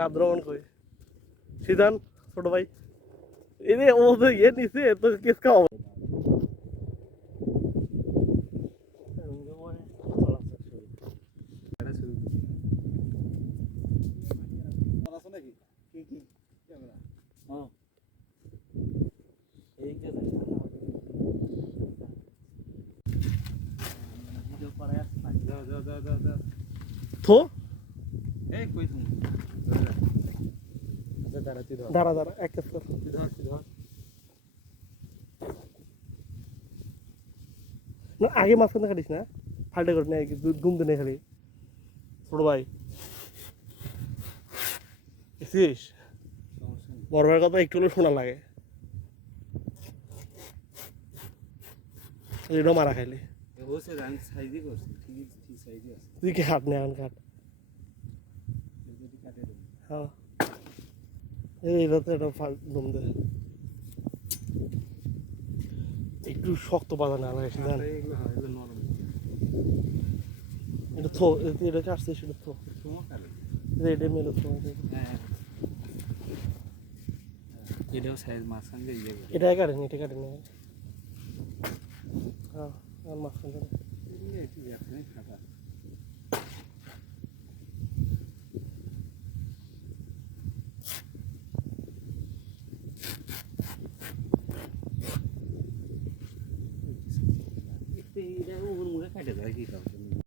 Abdulrahman কই সিদ্ধান ছোট ভাই এই যে ও তো ইয়ে নিছে তো কিসকা হবে থো দাঁড়া দাঁড়া এক কাজ কর না আগে মাঝখানে কাটিস না ফাল্টে করে নেই ঘুম দিনে খালি ছোট ভাই বুঝছিস বড় ভাইয়ের কথা একটু হলে শোনা লাগে এটাও মারা খাইলে তুই কি হাট নে এখন কাট হ্যাঁ এটা তো এটা দম দে একটু শক্ত পাতা না লাগে সেটা এটা থো এটা কাটছে সেটা থো এটা মেলে থো এটাও সাইজ মাঝখান দিয়ে ইয়ে এটা কাটেনি এটা কাটেনি হ্যাঁ আর মাঝখান থেকে খাতা এটা মুখে খাইতে যায় কি কাম